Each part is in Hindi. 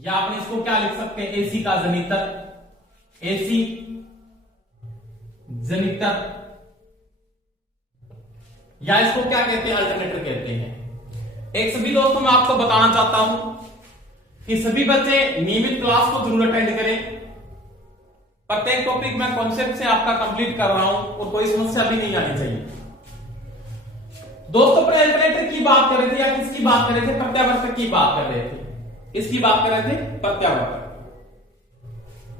या अपन इसको क्या लिख सकते हैं, एसी का जनितर, एसी जनितर, या इसको क्या कहते हैं, अल्टरनेटर कहते हैं। एक सभी दोस्तों मैं आपको बताना चाहता हूं कि सभी बच्चे नियमित क्लास को जरूर अटेंड करें। प्रत्येक टॉपिक मैं कॉन्सेप्ट से आपका कंप्लीट कर रहा हूं और कोई समस्या भी नहीं आनी चाहिए। दोस्तों अपने अल्टरनेटर की बात कर रहे थे या किसकी बात कर रहे थे, प्रत्यावर्तक की बात कर रहे थे। इसकी बात कर रहे थे, प्रत्यावर्तक।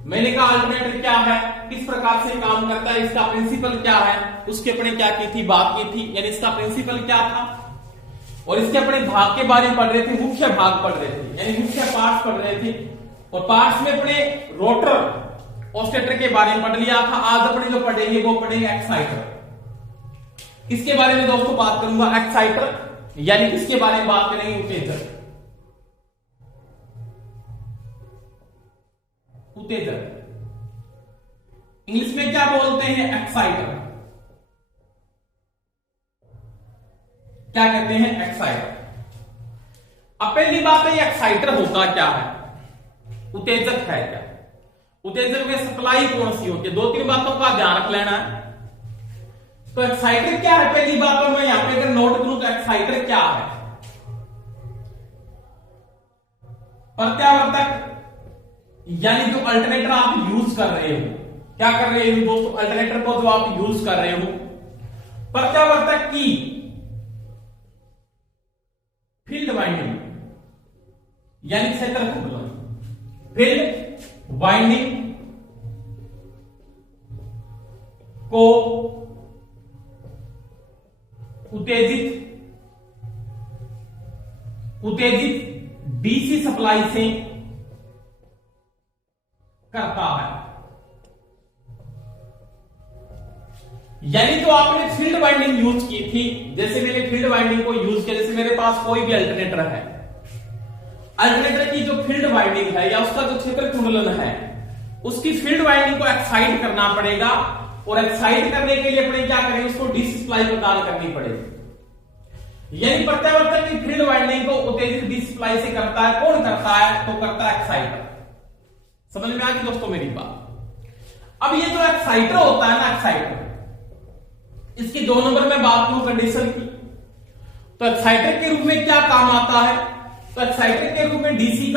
मैंने कहा अल्टरनेटर क्या है, किस प्रकार से काम करता है, इसका प्रिंसिपल क्या है, उसके अपने क्या की थी, बात की थी, यानी इसका प्रिंसिपल क्या था, और इसके अपने भाग के बारे में पढ़ रहे थे, मुख्य भाग पढ़ रहे थे, यानी मुख्य पार्ट्स पढ़ रहे थे। और पार्ट्स में अपने रोटर ऑसिलेटर के बारे में पढ़ लिया था। आज अपने जो पढ़ेंगे वो पढ़ेंगे एक्साइटर। किसके बारे में दोस्तों बात करूंगा, एक्साइटर, यानी किसके बारे में बात करेंगे, उत्तेजक। उत्तेजक इंग्लिश में क्या बोलते हैं, एक्साइटर। क्या कहते हैं, एक्साइटर। अब पहली बात है एक्साइटर होता क्या है, उत्तेजक है क्या। उत्तेजक में सप्लाई कौन सी होती है, दो तीन बातों का ध्यान रख लेना है। तो एक्साइटर क्या है, पहली बात तो मैं यहां पे अगर नोट करूं तो एक्साइटर क्या है, प्रत्यावर्तक, यानी जो अल्टरनेटर आप यूज कर रहे हो, क्या कर रहे हो दोस्तों, अल्टरनेटर को जो आप यूज कर रहे हो, प्रत्यावर्तक की फील्ड वाइंडिंग, यानी क्षेत्र कुंडलन, फील्ड वाइंडिंग को उत्तेजित डीसी सप्लाई से करता है। यानी जो आपने फील्ड वाइंडिंग यूज की थी, जैसे मैंने फील्ड वाइंडिंग को यूज किया, जैसे मेरे पास कोई भी अल्टरनेटर है, अल्टरनेटर की जो फील्ड वाइंडिंग है या उसका जो क्षेत्र कुंडलन है, उसकी फील्ड वाइंडिंग को एक्साइट करना पड़ेगा। और एक्साइट करने के लिए अपने क्या करेंगे, उसको डीसी सप्लाई प्रदान करनी पड़ेगी। यानी प्रत्यावर्तक की फील्ड वाइंडिंग को उत्तेजित डीसी सप्लाई से करता है, कौन करता है, तो करता है एक्साइटर। समझ में आ गई दोस्तों मेरी बात। अब ये जो एक्साइटर होता है ना, एक्साइटर, इसकी 2 नंबर में बात करूं कंडीशन की, तो एक्साइटर के रूप में क्या काम आता है, तो एक्साइटर के रूप में डीसी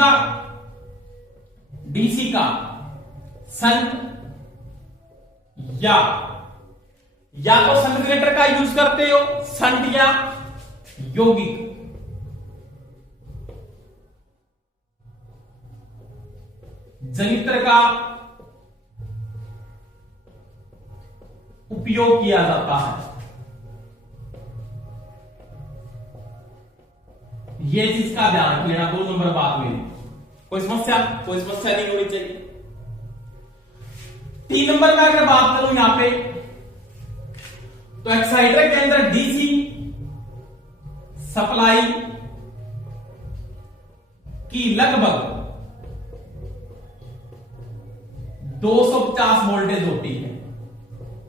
का संट या तो संट रिलेटर का यूज करते हो, संट या यौगिक, जनित्र का उपयोग किया जाता है। ये चीज का ध्यान रख लेना, 2 नंबर बात मेरी। कोई समस्या नहीं होनी चाहिए। 3 नंबर में अगर बात करूं यहां पे, तो एक्साइटर के अंदर डीसी सप्लाई की लगभग 250 वोल्टेज होती है।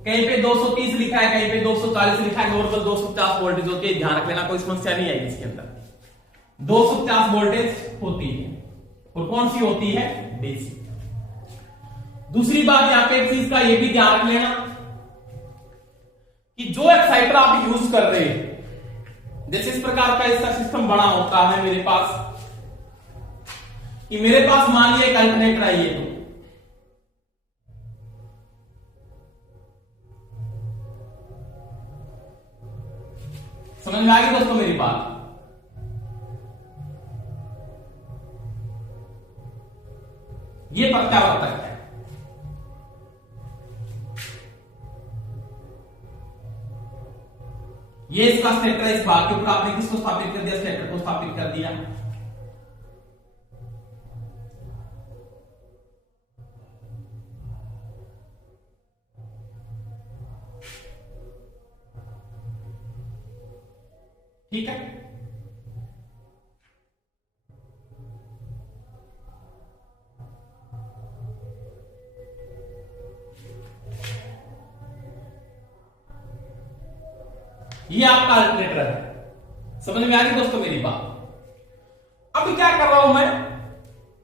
कहीं पे 230 लिखा है, कहीं पे 240 लिखा है, नॉर्मल 250 वोल्टेज होती है। ध्यान रख लेना, कोई समस्या नहीं आएगी इसके अंदर। 250 वोल्टेज होती है, और कौन सी होती है, डीसी। दूसरी बात यहां पे एक चीज का यह भी ध्यान रख लेना कि जो एक्साइटर आप यूज कर रहे हैं, जैसे इस प्रकार का इसका सिस्टम बना होता है मेरे पास, कि मेरे पास मान लिया एक अल्टरनेटर है, ये तो समझ में आ गई दोस्तों मेरी बात। ये प्रत्यावर्तक है। ये इसका स्टेटर है। इस भाग के ऊपर आपने किसको स्थापित कर दिया, स्टेटर को स्थापित कर दिया। ठीक है, ये आपका अल्टरनेटर है। समझ में आ गई दोस्तों मेरी बात। अब क्या कर रहा हूं मैं,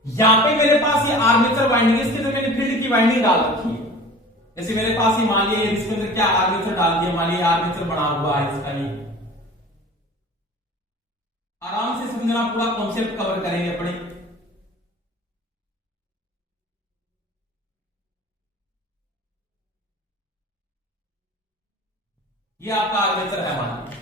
यहां पे मेरे पास ये आर्मेचर वाइंडिंग, इसके अंदर मैंने फील्ड की वाइंडिंग डाल रखी है। जैसे मेरे पास ये मान लिया इसके अंदर क्या आर्मेचर डाल दिया, मान लिया आर्मेचर बना हुआ है इसका, ये आराम से समझना, पूरा कॉन्सेप्ट कवर करेंगे अपने। ये आपका आर्मेचर है मान लिया,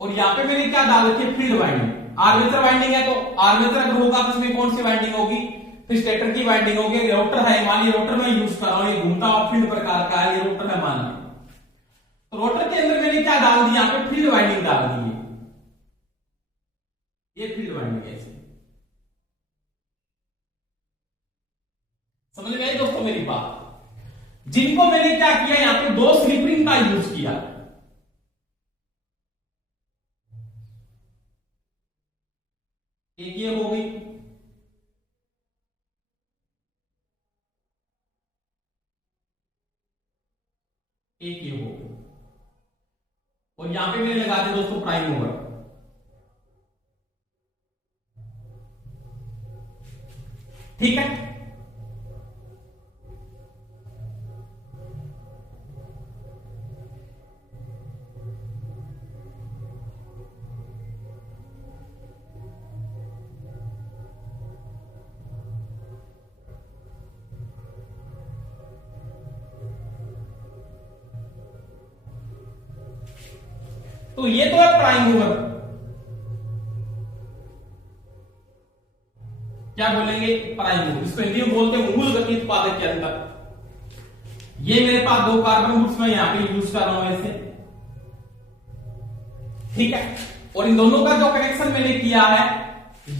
और यहां पे मैंने क्या डाल रखी है, फील्ड वाइंडिंग। आर्मेचर वाइंडिंग है तो आर्मेचर अगर होगा तो इसमें कौन सी वाइंडिंग होगी, तो स्टेटर की वाइंडिंग होगी। रोटर है, मान लीजिए रोटर में यूज कर रहा हूं, ये घूमता हुआ फील्ड प्रकार का है, ये रोटर है मान लीजिए। तो रोटर के अंदर मैंने क्या डाल दिया, यहाँ पे फील्ड वाइंडिंग डाल दी है, ये फील्ड वाइंडिंग है। समझ में आई दोस्तों मेरी बात। जिनको मैंने क्या किया, यहाँ पे दो स्लिप रिंग का यूज किया, एक ये हो गई, एक ये हो गई, और यहां पे मैंने लगा दिया दोस्तों प्राइम मूवर। ठीक है, तो ये तो है प्राइम मूवर। क्या बोलेंगे, प्राइम मूवर, इसको हिंदी में बोलते हैं मूल गति उत्पादक के अंदर। ये मेरे पास दो कार्बन ग्रुप्स में यहां पे यूज कर रहा हूं ऐसे, ठीक है। और इन दोनों का जो कनेक्शन मैंने किया है,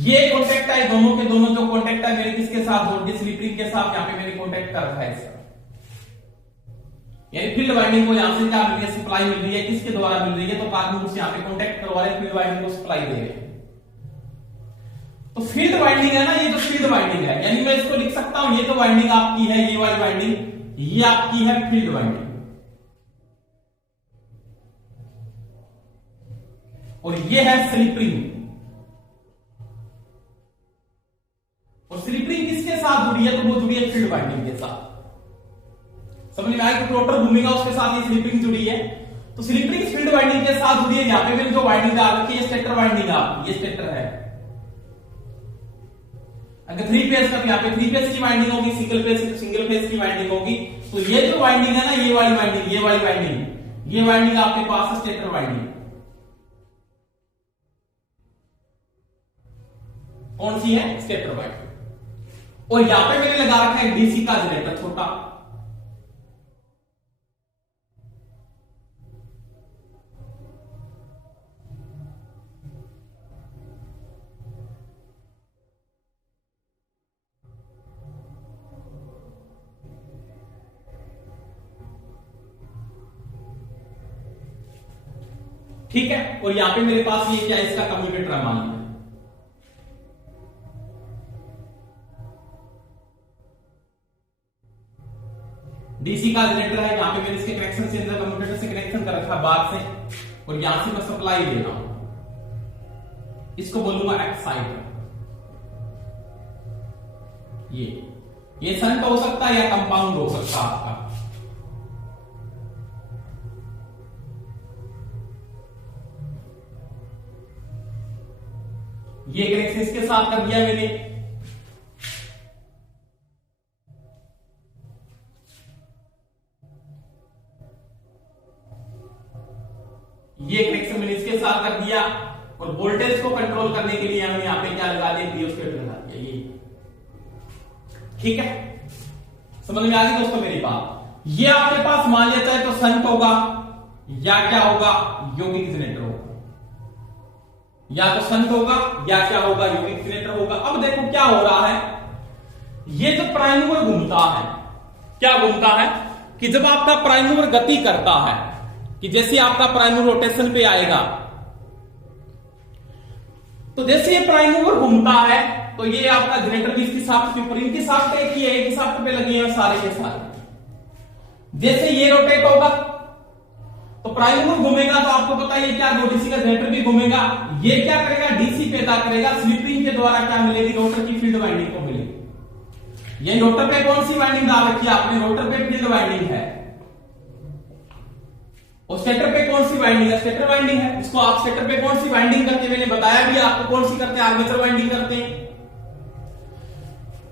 ये कॉन्टेक्ट है, दोनों के दोनों जो कॉन्टेक्ट है मेरे किसके साथ जोड़ दिए, स्लिप रिंग के साथ। यहां पे मैंने कॉन्टेक्ट कर रखा है इसका, यानी फील्ड वाइंडिंग को यहां से क्या मिल रही है, सप्लाई मिल रही है, किसके द्वारा मिल रही है, तो कार्बन ग्रुप से यहां पे कांटेक्ट करवा रहे हैं, फील्ड वाइंडिंग को सप्लाई दे रहे हैं। तो फील्ड वाइंडिंग है ना, ये जो फील्ड वाइंडिंग है, यानी मैं इसको लिख सकता हूं, ये तो वाइंडिंग आपकी है, ये वाली वाइंडिंग, ये आपकी है फील्ड वाइंडिंग, और ये है स्लिप रिंग। और स्लिप रिंग किसके साथ जुड़ी है, तो वो जुड़ी है फील्ड वाइंडिंग के साथ। समझ में आया कि रोटर घूमेगा उसके साथ ये स्लिप रिंग जुड़ी है, तो स्लिप रिंग फील्ड वाइंडिंग के साथ जुड़ी है। यहां पे मैंने जो वाइंडिंग डाल रखी है स्टेटर वाइंडिंग है, ये स्टेटर है। अगर 3 फेज का, यहां पे 3 फेज की वाइंडिंग होगी, सिंगल फेज की वाइंडिंग होगी, तो ये जो वाइंडिंग है ना, ये वाली वाइंडिंग, ये वाली वाइंडिंग, ये वाइंडिंग आपके पास है स्टेटर वाइंडिंग। कौन सी है, स्टेटर वाइंडिंग। और यहां पे मैंने लगा रखा है डीसी का जनरेटर छोटा, ठीक है। और यहां पे मेरे पास ये क्या है, इसका कम्यूटेटर है मान लिया, डीसी का जनरेटर है। यहां पे मैंने इसके कनेक्शन से अंदर कम्यूटेटर से कनेक्शन कर रखा बाहर से, और यहां से मैं सप्लाई दे रहा हूं, इसको बोलूंगा एक्साइटर। ये शंट हो सकता है या कंपाउंड हो सकता है आपका। ये कनेक्शन इसके साथ कर दिया मैंने, ये कनेक्शन मैंने इसके साथ कर दिया, और वोल्टेज को कंट्रोल करने के लिए हमने यहां पे क्या लगा दिया, रियोस्टेट लगा दिया। ये ठीक है, समझ में आ गई दोस्तों मेरी बात। ये आपके पास मान लेता है तो शंट होगा, या क्या होगा, यौगिक जनरेटर होगा, या तो शंट होगा या क्या होगा, यौगिक जनरेटर होगा। अब देखो क्या हो रहा है, ये जो प्राइम मूवर घूमता है, क्या घूमता है कि जब आपका प्राइम मूवर गति करता है, कि जैसे आपका प्राइम मूवर रोटेशन पे आएगा, तो जैसे ये प्राइम मूवर घूमता है, तो ये आपका जनरेटर भी इसकी शाफ्ट के ऊपर, इनकी शाफ्ट एक ही है, एक ही शाफ्ट पे लगी है सारे के सारे। जैसे ये रोटेट होगा, तो प्राइम मूवर घूमेगा तो आपको पता है ये क्या, दो डीसी का जनरेटर भी घूमेगा, ये क्या करेगा, डीसी पैदा करेगा, स्लिप रिंग के द्वारा क्या मिलेगी, रोटर की फील्ड वाइंडिंग को मिलेगी। ये रोटर पे कौन सी वाइंडिंग डाल रखी है आपने, रोटर पे फील्ड वाइंडिंग है, और स्टेटर पे कौन सी वाइंडिंग है, स्टेटर वाइंडिंग है। इसको आप स्टेटर पे कौन सी वाइंडिंग करके, मैंने बताया भी आपको कौन सी करते हैं, आर्मेचर वाइंडिंग करते हैं।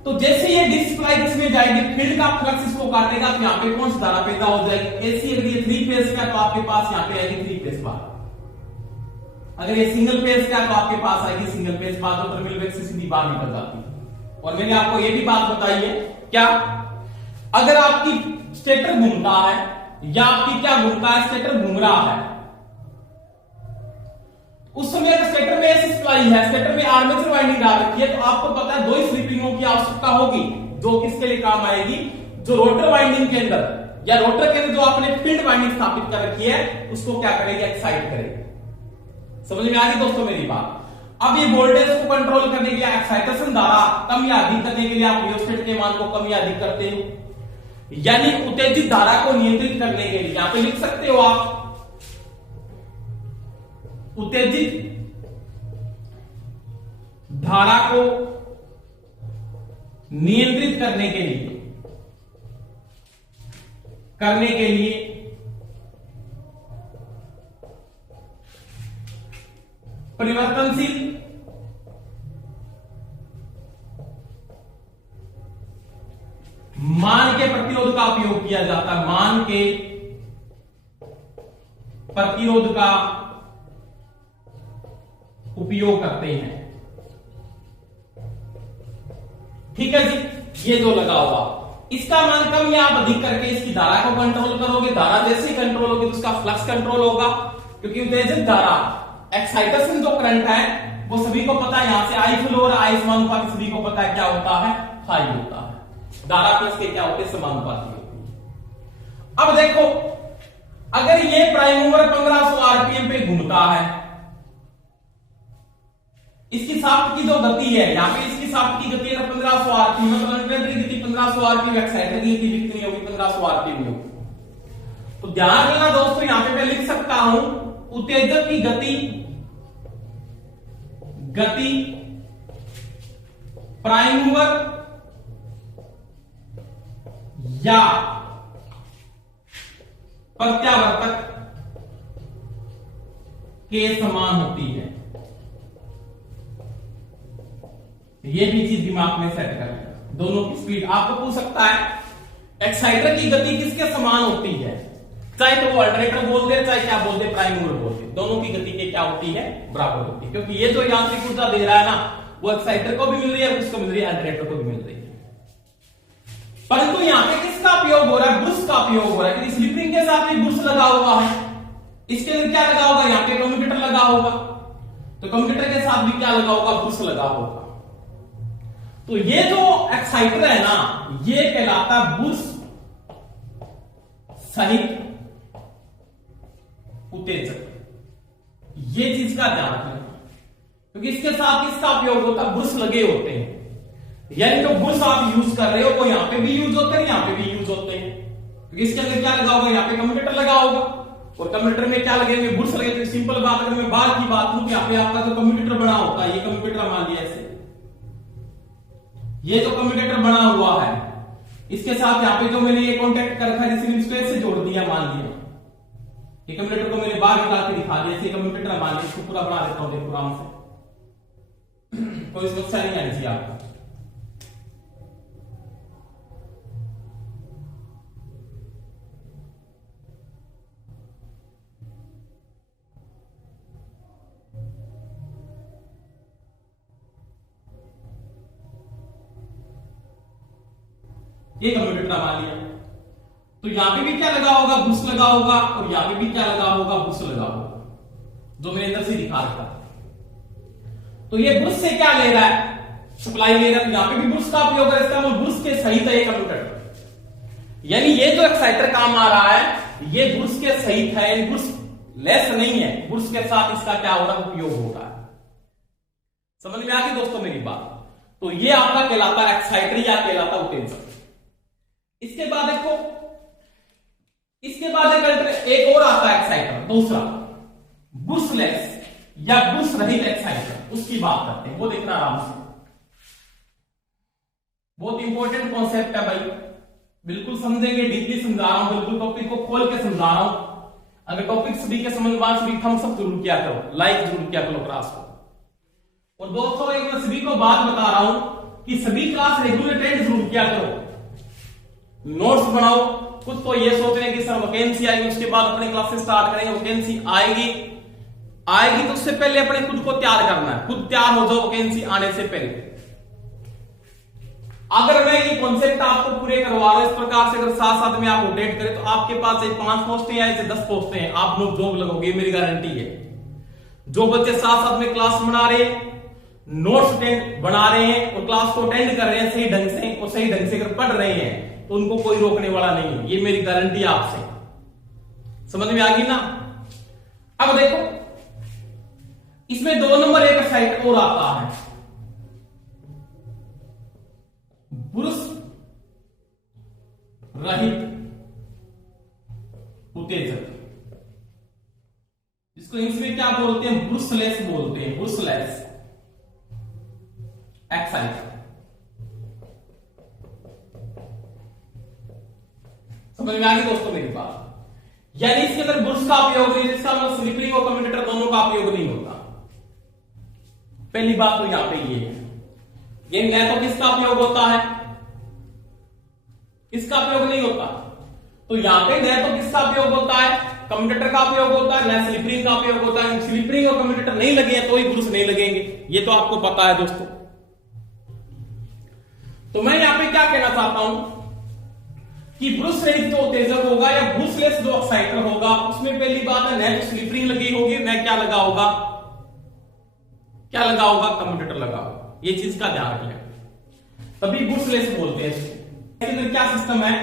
तो जैसे ये डिस्प्लाई इसमें जाएगी, फील्ड का फ्लक्स इसको काटेगा, तो यहाँ पे कौन सी धारा पैदा हो जाएगी, एसी। अगर ये 3 फेज का तो आपके पास यहाँ पे आएगी 3 फेज बार, अगर ये सिंगल फेज का तो आपके पास आएगी सिंगल फेज बार, तो टर्मिनल वेग से सीधी बाहर निकल जाती है। और मैंने आपको ये भी बात बताई है क्या, अगर आपकी स्टेटर घूमता है या आपकी क्या घूमता है, स्टेटर घूम रहा है, उस समय अगर स्टेटर में ऐसी सप्लाई है, स्टेटर में आर्मेचर वाइंडिंग डाल रखी है, तो आपको पता है 2 ही स्लिप रिंगों की आवश्यकता होगी, जो किसके लिए काम आएगी, जो रोटर वाइंडिंग के अंदर या रोटर के अंदर जो आपने फील्ड वाइंडिंग स्थापित कर रखी है, उसको क्या करेगी, एक्साइट करेगी। समझ में आ रही दोस्तों मेरी बात। अब ये वोल्टेज को कंट्रोल करने के लिए एक्साइटेशन धारा कम या अधिक करने के लिए आप रियोस्टेट के मान को कम या अधिक करते हो, यानी उत्तेजित धारा को नियंत्रित करने के लिए यहां पे लिख सकते हो आप, उत्तेजित धारा को नियंत्रित करने के लिए परिवर्तनशील मान के प्रतिरोध का उपयोग किया जाता है, मान के प्रतिरोध का उपयोग करते हैं। ठीक है जी, ये जो लगा हुआ, इसका मान कम या आप अधिक करके इसकी धारा को कंट्रोल करोगे, धारा जैसे ही कंट्रोल होगी तो उसका फ्लक्स कंट्रोल होगा, क्योंकि उत्तेजित धारा एक्साइटेशन जो करंट है वो सभी को पता है, यहां से आई फ्लो और आई समानुपाती सभी को पता है क्या होता है, हाई होता है, धारा प्लस के क्या होते हैं, समानुपाती होती है। अब देखो, अगर ये प्राइम मूवर 1500 आरपीएम पे घूमता है, इसकी शाफ्ट की जो गति है, यहां पे इसकी शाफ्ट की गति है 1500 आरपीएम, मतलब अल्टरनेटरी गति 1500 आरपीएम, एक्साइटर की गति कितनी होगी, 1500 आरपीएम होगी। तो ध्यान देना दोस्तों, यहां पे मैं लिख सकता हूं उत्तेजक की गति प्राइम मूवर या प्रत्यावर्तक के समान होती है। ये भी चीज दिमाग में सेट कर लेना। दोनों की स्पीड आपको पूछ सकता है एक्साइटर की गति किसके समान होती है, चाहे तो वो अल्टरनेटर बोल दे, चाहे क्या बोल दे, प्राइम मूवर बोल दे, दोनों की गति के क्या होती है, बराबर होती है। क्योंकि ये जो यांत्रिक ऊर्जा दे रहा है ना, वो एक्साइटर को भी मिल रही है, उसको मिल रही है, अल्टरनेटर को भी मिल रही है। परंतु यहां पे किसका उपयोग हो रहा है, ब्रुश का उपयोग हो रहा है, क्योंकि स्लिप रिंग के साथ भी ब्रुश लगा हुआ है। इसके अंदर क्या लगा होगा, यहाँ पे कम्यूटेटर लगा होगा, तो कम्यूटेटर के साथ भी क्या लगा होगा, ब्रुश लगा होगा। तो ये जो एक्साइटर है ना, ये कहलाता ब्रुश सहित उत्तेजक। ये चीज का ध्यान रखना, क्योंकि इसके साथ किसका उपयोग होता है, ब्रुश लगे होते हैं, यानी जो ब्रुश आप यूज कर रहे हो वो यहां पे भी यूज होते हैं, यहां पे भी यूज होते हैं। क्योंकि इसके अंदर क्या लगा होगा, यहाँ पे कम्यूटेटर लगा होगा, और कम्यूटेटर में क्या लगेंगे, ब्रुश लगेंगे। सिंपल बात, अगर मैं बाहर की बात करूं, यहाँ पे आपका जो कम्यूटेटर बना होता है, ये कम्यूटेटर मान लिया ऐसे, ये जो कम्यूटेटर बना हुआ है, इसके साथ यहाँ पे जो मैंने ये कॉन्टेक्ट कर रखा है, जैसे इसको ऐसे जोड़ दिया, मान लिया ये कम्यूटेटर को मैंने बाहर निकाल के दिखा दिया, ऐसे कम्यूटेटर मान लिया, इसको पूरा बना देता हूं, देखो आराम से, कोई समस्या नहीं आनी चाहिए आपको। ये कम्यूटेटर मान लिया, तो यहां पे भी क्या लगा होगा, ब्रुश लगा होगा, और यहां पे भी क्या लगा होगा, ब्रुश लगा होगा, जो मैंने अंदर से दिखा रखा। तो ये ब्रुश से क्या ले रहा है, सप्लाई ले रहा है, यहां पे भी ब्रुश का उपयोग है, इसका मतलब ब्रुश के सहित है ये कम्यूटेटर, यानी ये जो एक्साइटर काम आ रहा है, ये ब्रुश के सहित है, यानी ब्रुश लेस नहीं है, ब्रुश के साथ इसका क्या हो रहा है, उपयोग हो रहा है। समझ में आ गई दोस्तों मेरी बात। तो ये आपका कहलाता एक्साइटर या कहलाता उत्तेजक। इसके बाद देखो, इसके बाद एक और आता है एक्साइटर, दूसरा ब्रुशलेस या ब्रुश रहित एक्साइटर, उसकी बात करते हैं। वो देखना आराम से, बहुत इंपॉर्टेंट कॉन्सेप्ट है भाई, बिल्कुल समझेंगे, डीपली समझा रहा हूं, बिल्कुल टॉपिक को खोल के समझा रहा हूं। अगर टॉपिक सभी के समझ में सभी थम्स अप जरूर किया करो, लाइक जरूर किया करो क्लास को। और दोस्तों एक मैं सभी को बात बता रहा हूं कि सभी क्लास रेगुलर अटेंड जरूर किया करो, नोट्स बनाओ। कुछ तो ये सोच रहे हैं कि सर वैकेंसी आएगी उसके बाद अपने क्लासेस स्टार्ट करेंगे, वैकेंसी आएगी तो उससे पहले अपने खुद को तैयार करना है, खुद तैयार हो जाओ वैकेंसी आने से पहले। अगर मैं ये कॉन्सेप्ट आपको पूरे करवा रहा हूं इस प्रकार से, अगर साथ साथ में आप रोटेट करें तो आपके पास 5 पोस्टें या 10 पोस्टें हैं, आप लोग जॉब लगोगे, मेरी गारंटी है। जो बच्चे साथ साथ में क्लास बना रहे हैं, नोट्स बना रहे हैं और क्लास को अटेंड कर रहे हैं सही ढंग से और सही ढंग से अगर पढ़ रहे हैं तो उनको कोई रोकने वाला नहीं है, ये मेरी गारंटी आपसे। समझ में आ गई ना? अब देखो इसमें 2 नंबर एक साइट और आता है, ब्रुश रहित उत्तेजक, इसको इंग्लिश में क्या बोलते हैं? ब्रुशलेस बोलते हैं, ब्रुशलेस एक्साइटर। समझ में आ गई दोस्तों मेरी बात? यानी इसके अंदर ब्रुश का उपयोग नहीं, जिसका मतलब स्लिपरिंग और कम्यूटेटर दोनों का उपयोग नहीं होता। पहली बात तो यहां पे ये है, ये न तो किसका उपयोग होता है, इसका उपयोग नहीं होता। तो यहां पे न तो किसका उपयोग होता है, कम्यूटेटर का उपयोग होता है, न स्लिपरिंग का उपयोग होता है। स्लिपरिंग और कम्यूटेटर नहीं लगे तो ही ब्रुश नहीं लगेंगे, ये तो आपको पता है दोस्तों। तो मैं यहां पे क्या कहना चाहता हूं कि ब्रुश रहित जो उत्तेजक होगा या ब्रुशलेस जो एक्साइटर होगा, उसमें पहली बात है न तो स्लिपरिंग लगी होगी, न क्या लगा होगा, कम्यूटेटर लगा होगा। ये चीज का ध्यान रखिए, तभी ब्रुशलेस बोलते हैं इसको। इसके क्या सिस्टम है?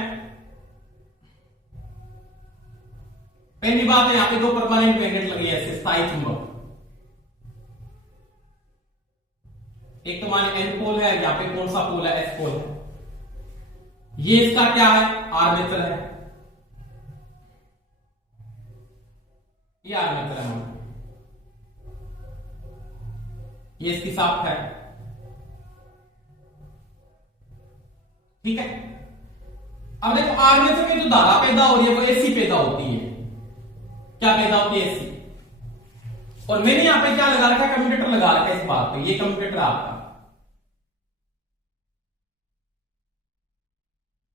पहली बात है यहां पे 2 परमानेंट मैग्नेट लगे ऐसे स्थायी चुंबक, एक तो माने एन पोल है, यहां पे कौन सा पोल है? एस पोल है। ये इसका क्या है? आर्मेचर है, ये आर्मेचर है, ये इसकी शाफ्ट है, ठीक है। अब देखो आर्मेचर में जो धारा पैदा हो रही है वो एसी पैदा होती है, क्या पैदा होती है? एसी। और मैंने यहां पे क्या लगा रखा है? कम्यूटेटर लगा रखा है इस बात पे, ये कम्यूटेटर आपका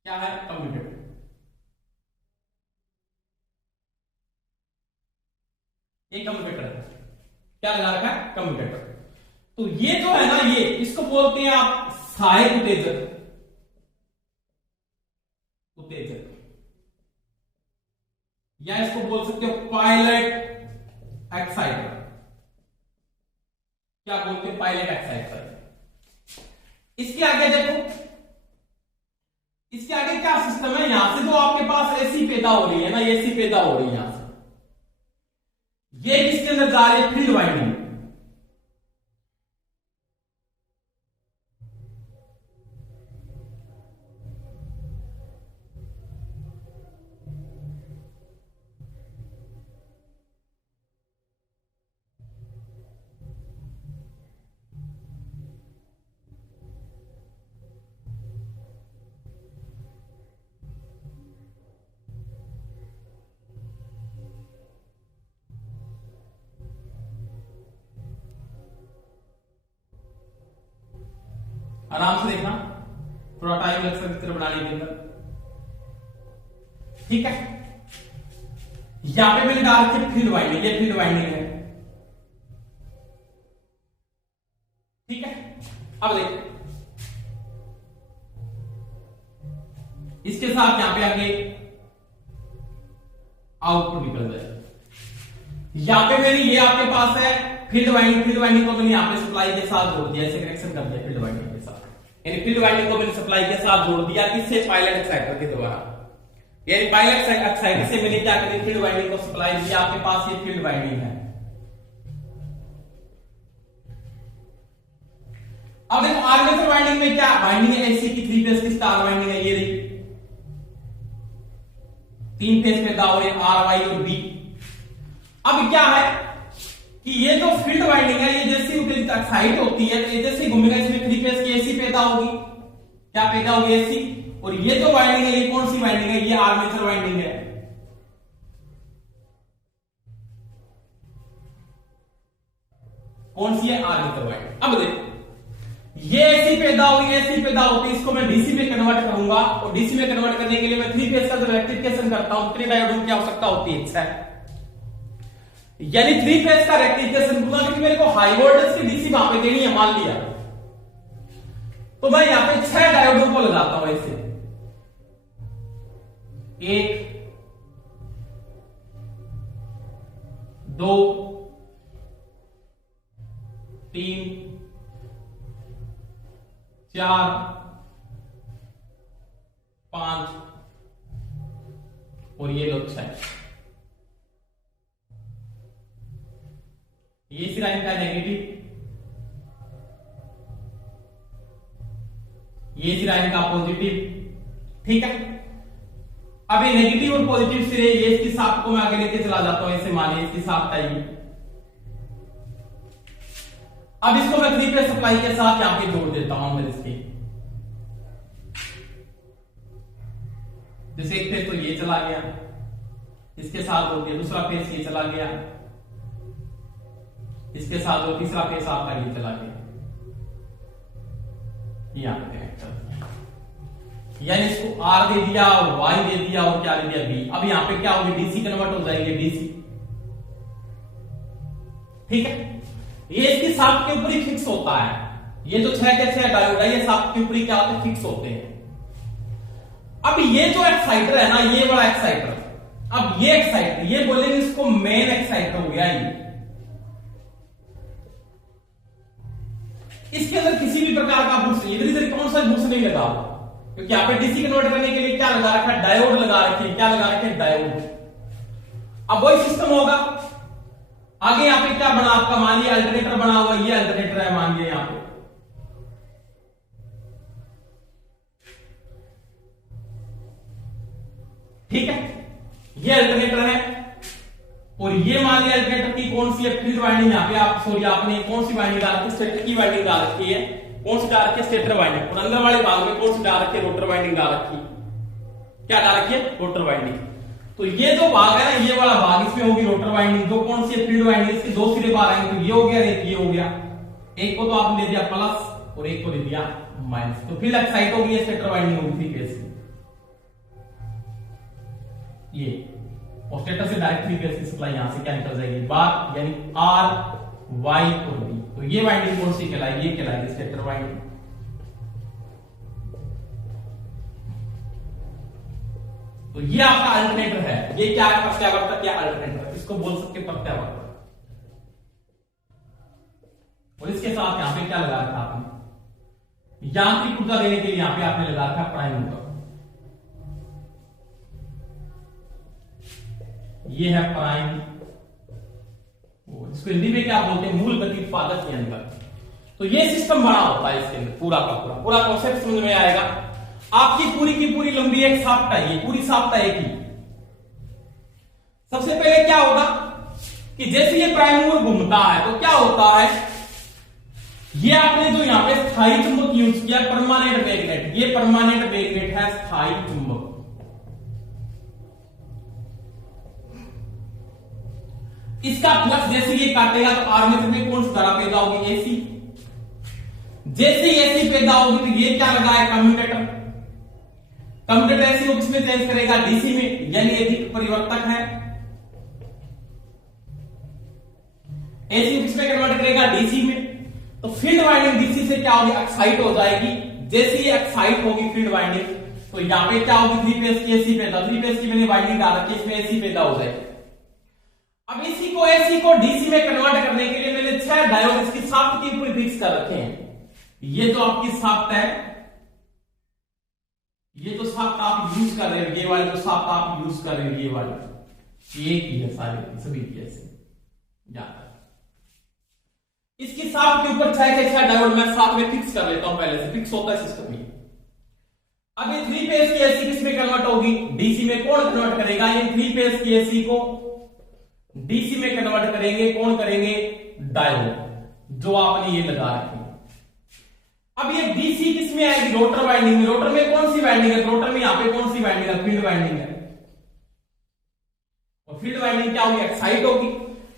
क्या है? कम्यूटेटर। ये कम्यूटेटर है, क्या लगा रखा है? कम्यूटेटर। तो ये जो है ना, ये इसको बोलते हैं आप सहायक उत्तेजक, या इसको बोल सकते हो पायलट एक्साइटर। क्या बोलते हैं? Pilot exciter. इसके आगे देखो, इसके आगे क्या सिस्टम है? यहां से जो आपके पास एसी पैदा हो रही है ना, एसी पैदा हो रही है यहां से, ये किसके अंदर जा रही है? Field winding. आराम से देखना, थोड़ा टाइम लग सकता है चित्र बनाने के अंदर, ठीक है। यहां पे मैंने डाल के फील्ड वाइंडिंग, ये फील्ड वाइंडिंग है, ठीक है। अब देखो इसके साथ यहां पे आगे आउटपुट निकल जाए। यहां पे मेरी ये आपके पास है फील्ड वाइंडिंग को मैंने यहां पे सप्लाई के साथ जोड़ दिया, ऐसे कनेक्शन कर दिया फील्ड वाइंडिंग के साथ, यानी फील्ड वाइंडिंग को मैंने सप्लाई के साथ जोड़ दिया, किससे? पायलट एक्साइटर के द्वारा। यानी पायलट एक्साइटर से मैंने क्या करी? फील्ड वाइंडिंग को सप्लाई दिया। आपके पास ये फील्ड वाइंडिंग है। अब देखो आर्मेचर वाइंडिंग में क्या वाइंडिंग है? एसी की 3 फेज की स्टार वाइंडिंग है, ये रही 3 फेज पैदा हो रहे हैं आर वाई और बी। अब क्या है कि ये जो फील्ड वाइंडिंग है ये जैसी एक्साइट होती है तो ये जैसे घूमेगा इसमें 3 फेज की एसी पैदा होगी। क्या पैदा होगी? एसी। और ये जो वाइंडिंग है ये कौन सी वाइंडिंग है? ये आर्मेचर वाइंडिंग है। कौन सी है? Armature winding. अब देखो ये एसी पैदा हुई, एसी पैदा होती है, इसको मैं डीसी में कन्वर्ट करूंगा और डीसी में कन्वर्ट करने के लिए मैं 3 फेज का जो रेक्टिफिकेशन करता हूं कितने डायोड की आवश्यकता होती है? 6। यानी 3 फेज का रेक्टिफिकेशन दूंगा क्योंकि मेरे को हाई वोल्टेज की डीसी वहां पे देनी है मान लिया, तो मैं यहां पे 6 डायोडों को लगाता हूं ऐसे 1 2 3 4 5 और ये लो 6। ये इसी लाइन का नेगेटिव, ये इसी लाइन का पॉजिटिव। ठीक है, अब ये नेगेटिव और पॉजिटिव सिरे ये इसकी साफ्ट को मैं आगे लेके चला जाता हूं ऐसे मानिए इसकी साफ्ट आई। अब इसको मैं 3 फेज सप्लाई के साथ यहां पे जोड़ देता हूं मैं इसके, जैसे एक फेज तो ये चला गया, इसके साथ जोड़ दिया, दूसरा फेज ये चला गया, इसके साथ जो तीसरा फेज आपका ये चला गया, यहां पे कनेक्ट कर दिया, यानी इसको आर दे दिया और वाई दे दिया और क्या दे दिया? बी। अब यहां पे क्या होगी? डीसी कन्वर्ट हो जाएंगे डीसी। ठीक है, ये इसकी साफ्ट के ऊपर ही फिक्स होता है। ये जो 6 के 6 डायोड है ये साफ्ट के ऊपर ही क्या होते हैं? फिक्स होते हैं। अब ये जो एक्साइटर है ना, ये वाला एक्साइटर, अब ये एक्साइटर ये बोलेंगे इसको मेन एक्साइटर हो गया ये। इसके अंदर किसी भी प्रकार का बूस्ट इधर कौन सा बूस्ट नहीं लगा, क्योंकि यहां पे डीसी कन्वर्ट करने के लिए क्या लगा रखा है? डायोड लगा रखे हैं। क्या लगा रखे हैं? डायोड। अब वही सिस्टम होगा आगे। यहां पे क्या बना आपका? मान लिया अल्टरनेटर बना हुआ, ये अल्टरनेटर है मान लिया यहां पे, ठीक है, ये अल्टरनेटर है और ये मान लिया अल्टरनेटर की कौन सी है? Field winding. यहां पे आप सॉरी आपने कौन सी वाइंडिंग डाल रखी? स्टेटर की वाइंडिंग डाल रखी है। कौन सी डाल रखी है? Stator winding. और अंदर वाले भाग में कौन सी डाल रखी है? रोटर वाइंडिंग डाल रखी है। क्या डाल रखी है? Rotor winding. तो ये जो भाग है ना, ये वाला भाग इसमें होगी रोटर वाइंडिंग। जो कौन सी है? Field winding. इसके 2 सिरे बाहर आएंगे, तो ये हो गया एक ये हो गया। एक को तो आपने दे दिया प्लस और एक को दे दिया माइनस, तो फील्ड एक्साइट होगी, स्टेटर वाइंडिंग होगी 3 फेज ये, और स्टेटर से डायरेक्ट 3 फेज की सप्लाई यहां से क्या निकल जाएगी? बार, यानी आर वाई और बी। तो ये वाइंडिंग कौन सी कहलाएगी? ये कहलाएगी स्टेटर वाइंडिंग। तो ये आपका अल्टरनेटर है। ये क्या है? प्रत्यावर्तक। क्या अल्टरनेटर? इसको बोल सकते हैं प्रत्यावर्तक। और इसके साथ यहां पे क्या लगा रखा आपने? यांत्रिक ऊर्जा देने के लिए यहां पे आपने लगा रखा प्राइम मूवर। ये है प्राइम, इसको हिंदी में क्या बोलते हैं? मूल गति उत्पादक यंत्र। तो ये सिस्टम बना होता है इसके अंदर पूरा का पूरा कॉन्सेप्ट समझ में आएगा। आपकी पूरी की पूरी लंबी एक साफ्ट है, ये पूरी साफ्ट है एक ही। सबसे पहले क्या होगा कि जैसे ये प्राइम मूवर घूमता है तो क्या होता है? ये आपने जो यहां पे स्थायी चुंबक यूज किया, परमानेंट मैग्नेट, ये परमानेंट मैग्नेट है, स्थायी चुंबक। इसका फ्लक्स जैसे ये काटेगा तो आर्मेचर में कौन सी धारा पैदा होगी? एसी। जैसे एसी पैदा होगी तो ये क्या लगा है? कम्यूटेटर। कम्यूटेटर एसी को किसमें चेंज करेगा? डीसी में, यानी अधिक परिवर्तक है। एसी को किसमें कन्वर्ट करेगा? डीसी में। तो फील्ड वाइंडिंग डीसी से क्या होगी? एक्साइट हो जाएगी। जैसे ये एक्साइट होगी फील्ड वाइंडिंग तो यहां पे क्या होगी? 3 फेज की एसी पैदा। 3 फेज की मैंने वाइंडिंग डाल रखी है, इसमें एसी पैदा हो जाएगी। अब इसी को एसी को डीसी में कन्वर्ट करने के लिए मैंने 6 डायोड इसकी साफ्ट के ऊपर फिक्स कर रखे हैं। ये जो आपकी साफ्ट है, ये जो साफ्ट आप यूज कर रहे हो, ये वाली जो साफ्ट आप यूज कर रहे हो, ये वाली एक ही है सारी सभी की ऐसे जाता है। इसकी साफ्ट के ऊपर 6 के 6 डायोड मैं साथ में फिक्स कर लेता हूं, पहले से फिक्स होता है सिस्टम में। अब ये 3 फेज की एसी किस में कन्वर्ट होगी? डीसी में। कौन कन्वर्ट करेगा? ये 3 फेज की एसी को डीसी में कन्वर्ट करेंगे। कौन करेंगे? डायोड, जो आपने ये लगा रखी। अब ये डीसी किस में आएगी? रोटर वाइंडिंग में। रोटर में कौन सी वाइंडिंग है? रोटर में यहां पे कौन सी वाइंडिंग है? फील्ड वाइंडिंग है। और फील्ड वाइंडिंग क्या होगी? एक्साइट होगी।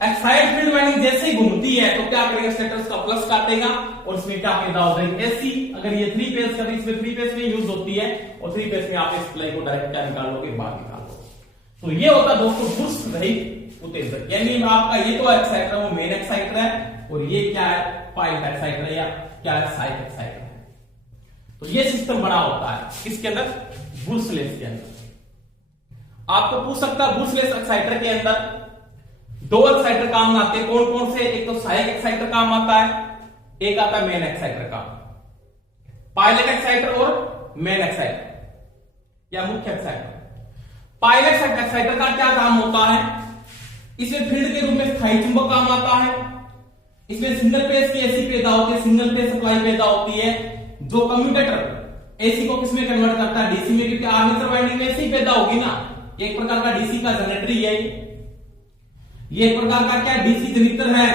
एक्साइट फील्ड वाइंडिंग जैसे ही घूमती है तो क्या करेगा? स्टेटस का प्लस काटेगा और इसमें क्या पैदा हो जाएगी? एसी। अगर ये 3 फेज का, इसमें 3 फेज में यूज होती है और 3 फेज में आप इस सप्लाई को डायरेक्ट क्या निकाल लोगे? बाहर निकाल लो। तो ये होता है दोस्तों बुर्स्ट रहित उत्तेजक। यानी आपका ये तो एक्साइटर है, वो मेन एक्साइटर है, और ये क्या है? पाइप एक्साइटर है, या क्या है? साइड एक्साइटर है। तो ये सिस्टम बड़ा होता है किसके अंदर? बुर्सलेस के अंदर। आपको पूछ सकता है बुर्सलेस एक्साइटर के अंदर 2 एक्साइटर काम आते हैं। कौन कौन से? एक तो सहायक एक्साइटर काम आता है, एक आता है मेन एक्साइटर का। पायलट एक्साइटर और मेन एक्साइटर या मुख्य एक्साइटर। पायलट एक्साइटर का क्या काम होता है? इसमें फील्ड के रूप में स्थायी चुंबक काम आता है। इसमें सिंगल फेज की एसी पैदा होती है, सिंगल फेज सप्लाई पैदा होती है, जो कम्यूटेटर एसी को किसमें कन्वर्ट करता है? डीसी में, क्योंकि आर्मेचर वाइंडिंग में एसी पैदा होगी ना। एक प्रकार का डीसी का जनरेटर ही है ये एक प्रकार का क्या? डीसी जनरेटर है,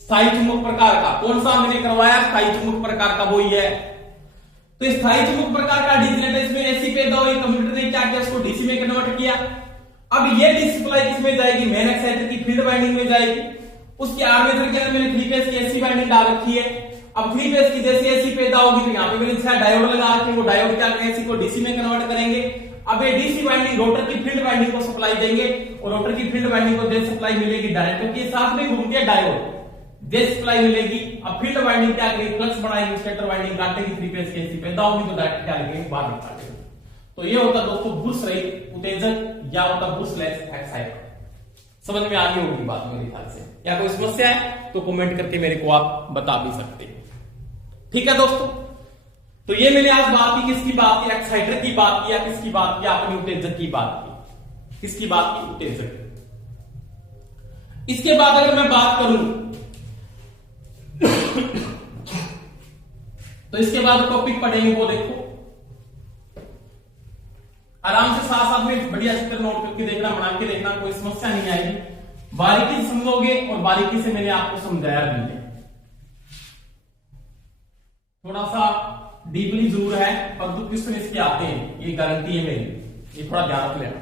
स्थायी चुंबक प्रकार का। कौन सा मैंने करवाया? स्थायी चुंबक प्रकार का, वो ही है। तो स्थायी चुंबक प्रकार का डीसी जनरेटर, इसमें एसी पैदा हुई, कंप्यूटर ने क्या किया? उसको डीसी में कन्वर्ट किया। अब ये डीसी सप्लाई किसमें जाएगी? मेन एक्साइटर की फील्ड वाइंडिंग में जाएगी। उसके आर्मेचर के अंदर मैंने 3 फेज की एसी वाइंडिंग डाल रखी है। अब 3 फेज की जैसे एसी पैदा होगी तो यहाँ पे मैंने डायोड लगा रखे, वो डायोड क्या करेंगे? एसी को डीसी में कन्वर्ट करेंगे। अब ये डीसी वाइंडिंग रोटर की फील्ड वाइंडिंग को सप्लाई देंगे, और रोटर की फील्ड वाइंडिंग को देश सप्लाई मिलेगी डायरेक्ट, क्योंकि साथ में घूमती है डायोड, देश सप्लाई मिलेगी। अब फील्ड वाइंडिंग क्या करेगी? फ्लक्स बढ़ाएगी, स्टेटर वाइंडिंग काटेगी, 3 फेज की एसी पैदा होगी तो डायरेक्ट क्या लगेगी? बाहर निकालेगी। तो ये होता दोस्तों बुर्स रहित उत्तेजक या होता बुर्सलेस एक्साइटर। समझ में आ गई होगी बात मेरे ख्याल से। या कोई समस्या है तो कमेंट करके मेरे को आप बता भी सकते हैं। ठीक है दोस्तों, तो ये मैंने आज बात की, किसकी बात की? एक्साइटर की बात की। या किसकी बात की? आपने उत्तेजक की बात की। किसकी बात की? उत्तेजक। इसके बाद अगर मैं बात करूं तो इसके बाद टॉपिक पढ़ेंगे, वो देखो आराम से साथ साथ में बढ़िया चित्र नोट करके देखना, बना के देखना, कोई समस्या नहीं आएगी। बारीकी से समझोगे और बारीकी से मैंने आपको समझाया भी है। थोड़ा सा डीपली जरूर है, परंतु क्वेश्चन इसके आते हैं, ये गारंटी है मेरी, ये थोड़ा ध्यान रख लेना।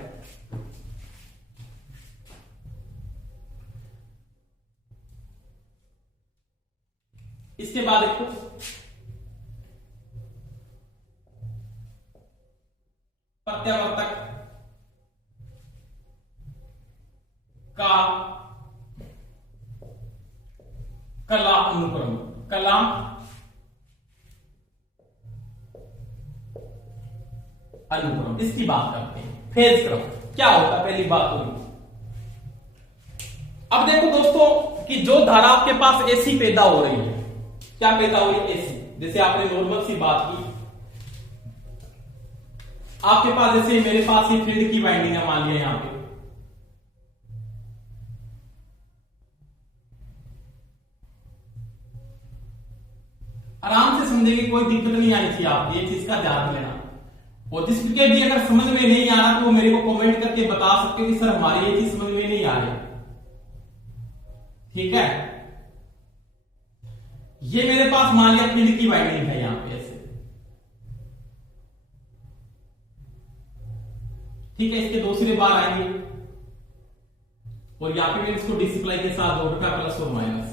इसके बाद देखो प्रत्यावर्तक का कला अनुक्रम। कला अनुक्रम, इसकी बात करते हैं। फेज क्रम क्या होता है? पहली बात हुई। अब देखो दोस्तों कि जो धारा आपके पास एसी पैदा हो रही है, क्या पैदा हो रही है? एसी। जैसे आपने नॉर्मल सी बात की, आपके पास जैसे मेरे पास ये फील्ड की वाइंडिंग है, मान लिया यहां पे, आराम से समझेंगे, कोई दिक्कत नहीं आनी चाहिए आपको, ये चीज का ध्यान लेना। और जिसके भी अगर समझ में नहीं आ रहा तो वो मेरे को कमेंट करके बता सकते हो कि सर हमारी ये चीज समझ में नहीं आ रही। ठीक है, ये मेरे पास मान लिया फील्ड की वाइंडिंग है यहां पे ऐसे। ठीक है, इसके 2 सिरे बाहर आएंगे और यहां पे मैं इसको डीसी सप्लाई के साथ जोड़ का प्लस और माइनस।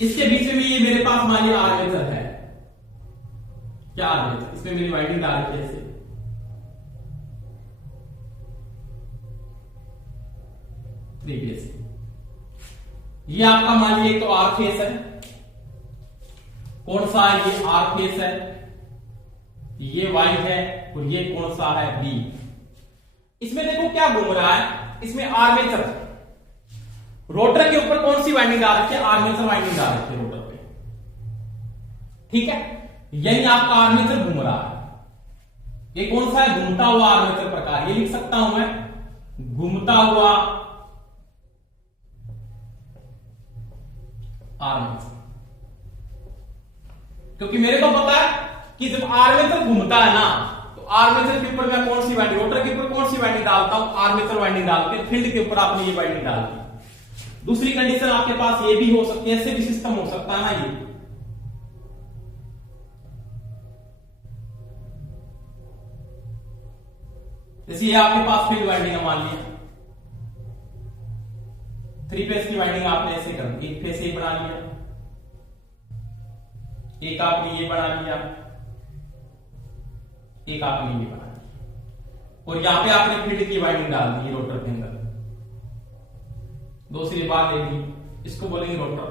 इसके बीच में ये मेरे पास मान लिया आर्मेचर है। क्या आर्मेचर? इसमें मेरी वाइंडिंग डाल रखी है ऐसे। ये आपका मान लीजिए तो आर फेस है। कौन सा है? ये आर फेस है, ये वाई है, और ये कौन सा है? बी। इसमें देखो क्या घूम रहा है, इसमें आर्मेचर, रोटर के ऊपर कौन सी वाइंडिंग डाल रखी है? आर्मेचर वाइंडिंग डाल रखी है रोटर पे। ठीक है, यानी आपका आर्मेचर घूम रहा है। ये कौन सा है? घूमता हुआ आर्मेचर प्रकार। ये लिख सकता हूं मैं, घूमता हुआ आर्मेचर। क्योंकि मेरे को पता है कि जब आर्मेचर घूमता है ना, तो आर्मेचर के ऊपर मैं कौन सी वाइंडिंग, रोटर के ऊपर कौन सी वाइंडिंग डालता हूं, आर्मेचर वाइंडिंग डाल के फील्ड के ऊपर आपने ये वाइंडिंग डाल दी। दूसरी कंडीशन आपके पास ये भी हो सकती है, ऐसे भी सिस्टम हो सकता है ना, ये जैसे ये आपके पास फील्ड वाइंडिंग है, मान लिया 3 फेस की वाइंडिंग आपने ऐसे कर दी, एक फेस ये बना लिया, एक आपने ये बना लिया, एक आपने ये बना लिया, और यहां पे आपने फील्ड की वाइंडिंग डाल दी रोटर के अंदर। दूसरी बात लेगी, इसको बोलेंगे रोटर,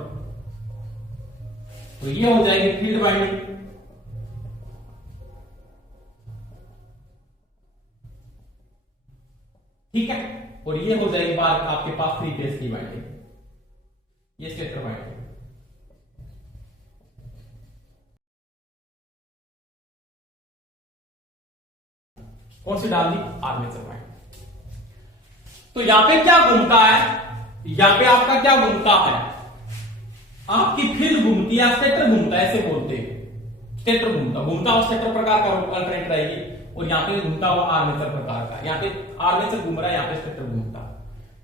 तो ये हो जाएगी फील्ड वाइंडिंग। ठीक है, और ये हो जाएगी बात आपके पास 3 फेस की वाइंडिंग, ये स्टेटर वाइंडिंग। कौन सी डाल दी, आर्मेचर वाइंडिंग। तो यहां पे क्या घूमता है, यहां पे आपका क्या घूमता है, आपकी फील्ड घूमती है, स्टेटर घूमता है, ऐसे बोलते हैं स्टेटर घूमता और स्टेटर प्रकार का अल्टरनेटर रहेगी, और यहाँ पे घूमता हुआ आर्मेचर प्रकार का, यहाँ पे आर्मेचर घूम रहा है, यहाँ पे स्टेटर घूमता है।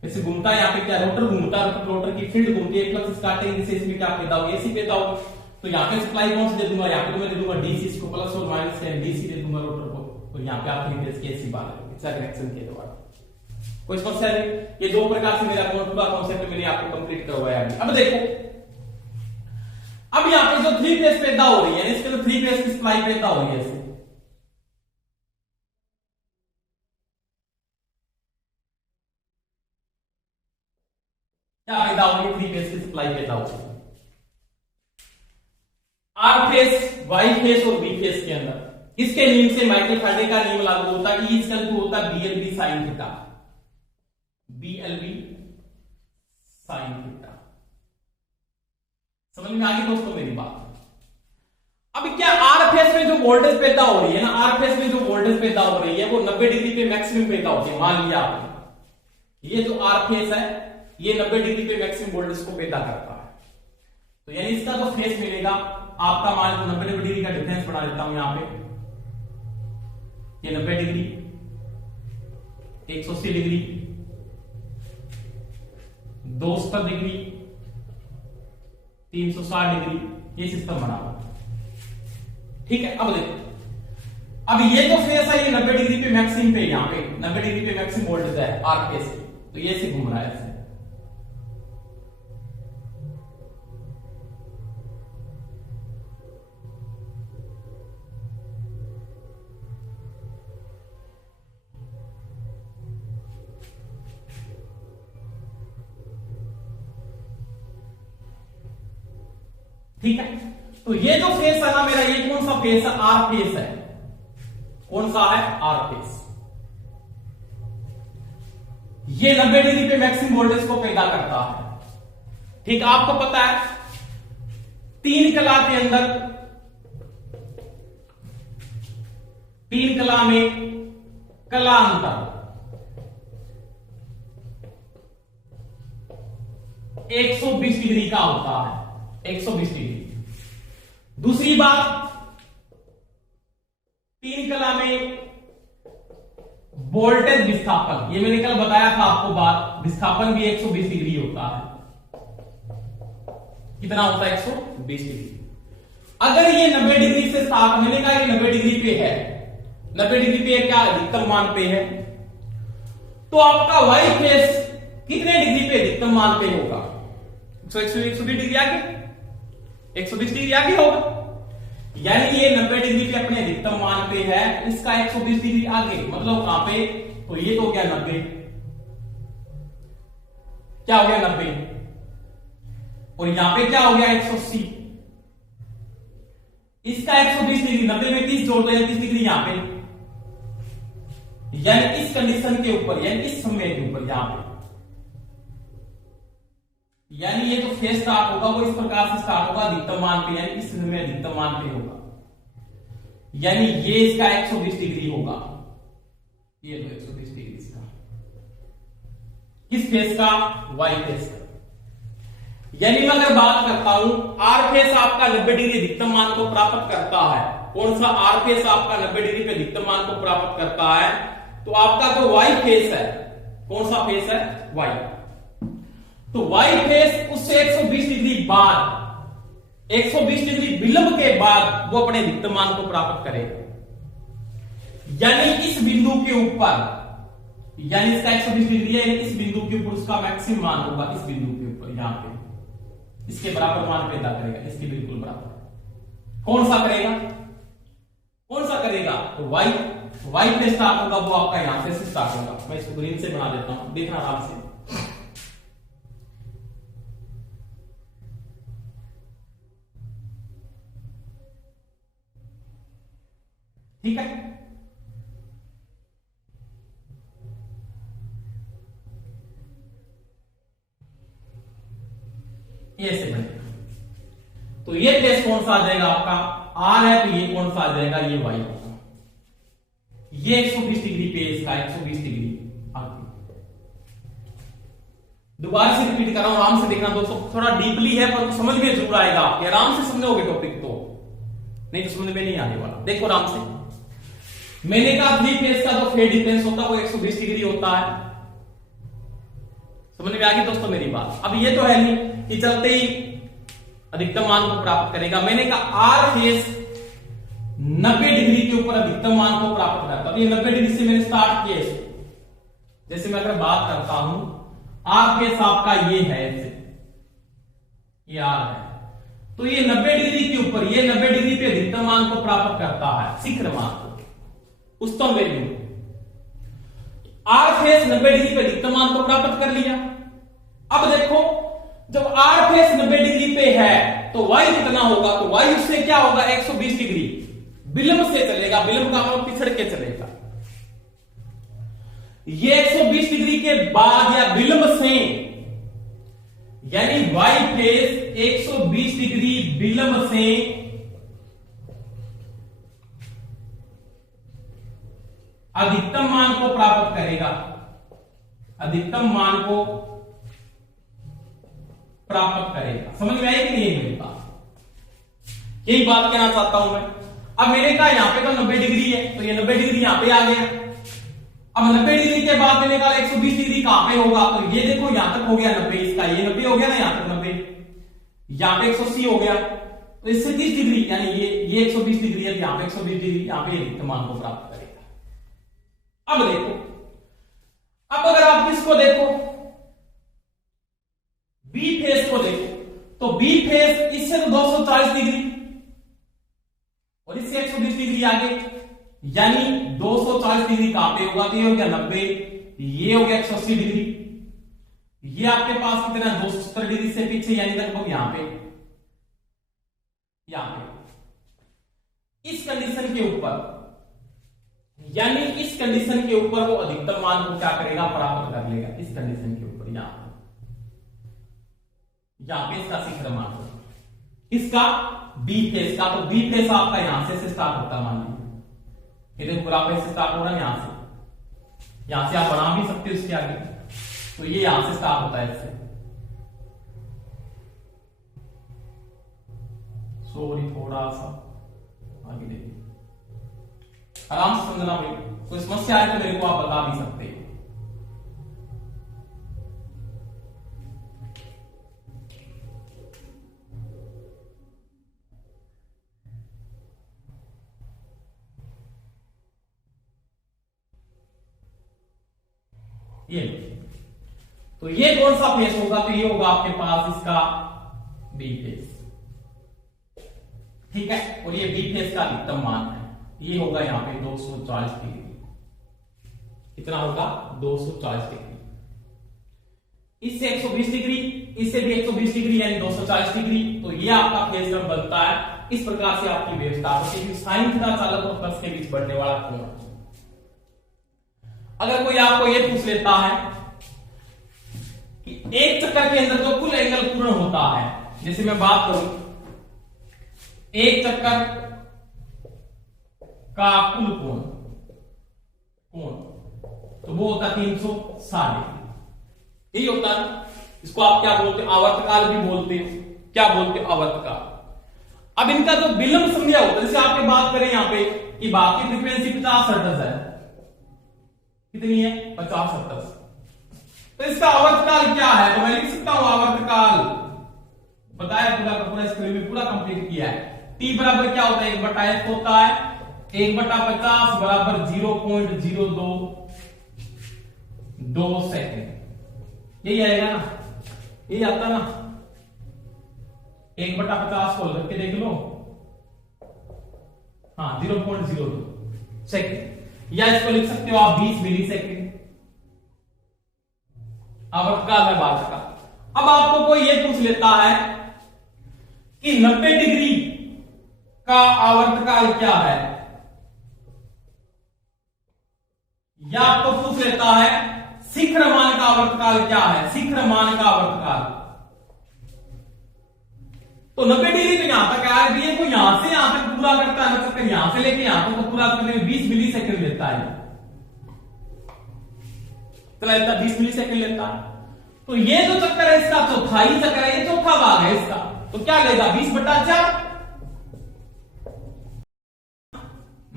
जैसे घूमता है, यहाँ पे क्या रोटर घूमता है, रोटर की फील्ड घूमती है, फ्लक्स स्टार्टिंग जैसे इसमें क्या पैदा होगी, एसी पैदा होगी, तो यहाँ पे सप्लाई कौन सी दे दूंगा, यहाँ पे तो मैं दे दूंगा डीसी, इसको प्लस और माइनस से डीसी दे दूंगा रोटर को, और यहाँ पे आप 3 फेस की एसी बात कनेक्शन के द्वारा। कोई समस्या नहीं, ये 2 प्रकार से मेरा पूरा कॉन्सेप्ट मैंने आपको कंप्लीट करवाया। अब देखो, अब यहाँ पे जो 3 फेस पैदा हो रही है, इसके तो 3 फेस की सप्लाई पैदा हो रही है, क्या पैदा होगी, 3 फेस की सप्लाई पैदा होगी। आर फेस, वाई फेस और बी फेस के अंदर इसके नियम से माइकल फैराडे का नियम लागू होता है कि इसका जो होता है BLB sine theta, BLB sine theta. समझ में आ गई दोस्तों मेरी बात। अब क्या आर फेस में जो वोल्टेज पैदा हो रही है ना, आर फेस में जो वोल्टेज पैदा हो रही है वो 90 डिग्री पे मैक्सिमम पैदा होती है। मान लिया आपने ये जो आर फेस है ये 90 डिग्री पे मैक्सिमम वोल्टेज को पैदा करता है, तो यानी इसका जो फेस मिलेगा आपका, मान लो 90 डिग्री का डिफरेंस बना देता हूं यहां पे, ये 90 डिग्री, 180 डिग्री, 270 डिग्री, 360 डिग्री, ये सिस्टम बना हुआ। ठीक है, अब देखो, अब ये जो फेस है ये 90 डिग्री पे मैक्सिमम पे, यहां पे 90 डिग्री पे मैक्सिमम वोल्टेज है आर फेस, तो ये से घूम रहा है ऐसे। ठीक है, तो ये जो फेस है ना मेरा, ये कौन सा फेस है, आर फेस है। कौन सा है, आर फेस। ये 90 डिग्री पे मैक्सिमम वोल्टेज को पैदा करता है। ठीक, आपको पता है 3 कला के अंदर, 3 कला में कला अंतर 120 डिग्री का होता है, 120 डिग्री। दूसरी बात, 3 कला में वोल्टेज विस्थापन, ये मैंने कल बताया था आपको बात, विस्थापन भी 120 डिग्री होता है। कितना होता है, 120 डिग्री। अगर ये 90 डिग्री से स्टार्ट, मैंने कहा कि 90 डिग्री पे है, 90 डिग्री पे क्या अधिकतम मान पे है, तो आपका वाई फेस कितने डिग्री पे अधिकतम मान पे होगा, 120 डिग्री आगे, 120 डिग्री आगे होगा। यानी ये 90 डिग्री पे अपने अधिकतम मान पे है, इसका 120 डिग्री आगे, मतलब कहां पे, तो ये तो हो गया 90, क्या हो गया 90, और यहां पे क्या हो गया 180, इसका 120 डिग्री, 90 में 30 जोड़ दो, 30 डिग्री यहां पे, यानी इस कंडीशन के ऊपर, यानी इस समय के ऊपर यहां पे, यानी ये जो फेज स्टार्ट होगा वो इस प्रकार से स्टार्ट होगा अधिकतम मान पे, यानी इस समय अधिकतम मान पे होगा, यानी ये इसका 120 डिग्री होगा, ये तो 120 डिग्री इसका, किस फेज का, वाई फेज का। यानी मैं अगर बात करता हूं आर फेस आपका 90 डिग्री अधिकतम मान को प्राप्त करता है, कौन सा आर फेस आपका 90 डिग्री पे अधिकतम मान को प्राप्त करता है, तो आपका जो वाई फेस है, कौन सा फेस है, वाई, तो वाई फेस उससे 120 डिग्री बाद, 120 डिग्री विलंब के बाद वो अपने अधिकतम मान को प्राप्त करेगा। यानी इस बिंदु के ऊपर, यानी इसका 120 डिग्री है, इस बिंदु के ऊपर उसका मैक्सिमम मान होगा, इस बिंदु के ऊपर, यहां पे इसके बराबर मान पैदा करेगा, इसके बिल्कुल बराबर। कौन सा करेगा, कौन सा करेगा, तो वाई, वाई पे स्टार्ट होगा, वो आपका यहां से स्टार्ट होगा। मैं इसको ग्रीन से बना देता हूं, देखना आराम से। ठीक है, ये ऐसे बनेगा। तो ये फेस कौन सा आ जाएगा आपका, आर है, तो ये कौन सा आ जाएगा, ये वाई होगा। ये 120 डिग्री पे, इसका 120 डिग्री आगे। दोबारा से रिपीट कर रहा हूं, आराम से देखना दोस्तों, थोड़ा डीपली है पर समझ में जरूर आएगा, आपके आराम से समझोगे टॉपिक तो, नहीं तो समझ में नहीं आने वाला। देखो आराम से, मैंने कहा थ्री फेस का जो फेज डिफरेंस होता है वो 120 डिग्री होता है। समझ में आ गई दोस्तों मेरी बात। अब ये तो है नहीं कि चलते ही अधिकतम मान को प्राप्त करेगा। मैंने कहा आर फेस 90 डिग्री के ऊपर अधिकतम मान को प्राप्त करता है। ये 90 डिग्री से मैंने स्टार्ट किया इसको। जैसे मैं अगर बात करता हूं, आर फेस आपका ये है, ऐसे ये आर है, तो ये 90 डिग्री के ऊपर, ये 90 डिग्री पे अधिकतम मान को प्राप्त करता है, शिखर मान को, उच्चतम वैल्यू। आर फेस 90 डिग्री पे अधिकतम मान को प्राप्त कर लिया। अब देखो, जब आर फेस 90 डिग्री पे है तो वाई कितना होगा, तो वाई उससे क्या होगा, 120 डिग्री विलंब से चलेगा, विलंब का मतलब पिछड़ के चलेगा। ये 120 डिग्री के बाद या विलंब से, यानी वाई फेस 120 डिग्री विलंब से अधिकतम मान को प्राप्त करेगा, अधिकतम मान को प्राप्त करेगा। समझ में आई कि नहीं मेरी बात? यही बात कहना चाहता हूं मैं। अब मैंने कहा यहां पे तो 90 डिग्री है, तो ये 90 डिग्री यहां पे आ गया। अब 90 डिग्री के बाद मैंने कहा 120 डिग्री कहां पे होगा, तो ये देखो यहां तक हो गया 90, इसका ये 90 हो गया ना, यहां तक 90, यहां पे 180 हो गया, तो इससे 30 डिग्री, यानी ये 120 डिग्री है, यहां पे 120 डिग्री, यहां पे अधिकतम मान को प्राप्त करेगा। अब देखो, अब अगर आप इसको देखो, बी फेस को देखो, तो बी फेस इससे तो 240 डिग्री और इससे 120 डिग्री आगे, यानी 240 डिग्री कहां पे होगा, तो ये हो गया 90, ये हो गया 180 डिग्री, ये आपके पास कितना 270 डिग्री से पीछे, यानी लगभग यहां पे, यहां पे इस कंडीशन के ऊपर, यानी इस कंडीशन के ऊपर वो अधिकतम मान को क्या करेगा, प्राप्त कर लेगा। इस कंडीशन के ऊपर यहां पे इसका शिखर मान होगा, इसका बी फेस का, तो बी फेस आपका यहां से स्टार्ट होता है, मान लीजिए ये पूरा फेस स्टार्ट हो रहा है यहां से आप बना भी सकते हो इसके आगे, तो ये यहां से स्टार्ट होता है इससे, सॉरी थोड़ा सा आगे देखिए, आराम से समझना भाई, कोई समस्या है तो मेरे को आप बता भी सकते हैं। ये तो ये कौन सा फेस होगा, तो ये होगा आपके पास इसका बी फेस, ठीक है, और ये बी फेस का अधिकतम मान है, ये होगा यहां पे 240 डिग्री, कितना होगा 240 डिग्री, इससे 120 डिग्री, इससे भी 120 डिग्री, यानी 240 डिग्री, तो ये आपका फेस क्रम बनता है। इस प्रकार से आपकी वेव स्टार्ट होती है, साइन थीटा चालक और प्लस के बीच बढ़ने वाला कोण। अगर कोई आपको ये पूछ लेता है कि एक चक्कर के अंदर जो कुल एंगल पूर्ण होता है, जैसे मैं बात करूं एक चक्कर का कुल कोण, तो वो होता है 360 डिग्री, यही होता है। इसको आप क्या बोलते हो, आवर्तकाल भी बोलते हो। क्या बोलते हो, आवर्तकाल। अब इनका जो विलंब संज्ञा होता है, जैसे आपने बात करें यहां पे कि बाकी फ्रीक्वेंसी 50 हर्ट्ज है, कितनी है, 50 हर्ट्ज। तो इसका आवर्तकाल क्या है, तो मैं लिख सकता हूं आवर्तकाल, बताया पूरा का पूरा स्क्रीन में पूरा कंप्लीट किया है। टी बराबर क्या होता है, 1/f होता है, 1/50 बराबर 0.022 सेकेंड। यही आएगा ना, यही आता ना, 1/50 खोल करके देख लो, हाँ 0.02 सेकेंड, या इसको लिख सकते हो आप 20 मिली सेकेंड। आवर्तकाल है बात का। अब आपको कोई ये पूछ लेता है कि 90 डिग्री का आवर्तकाल क्या है, या आपको पूछ लेता है शिखरमान का आवर्तकाल क्या है, शिखरमान का आवर्तकाल। तो 90 डिग्री तो यहां तक है, ये को यहां से यहां तक पूरा करता है, मतलब यहां से लेके यहां तक तो पूरा करने में 20 मिली सेकेंड लेता है, चला इतना 20 मिली सेकेंड लेता है। तो ये जो चक्कर है इसका चौथाई चक्कर है, ये चौथा भाग है इसका, तो क्या लेगा 20/4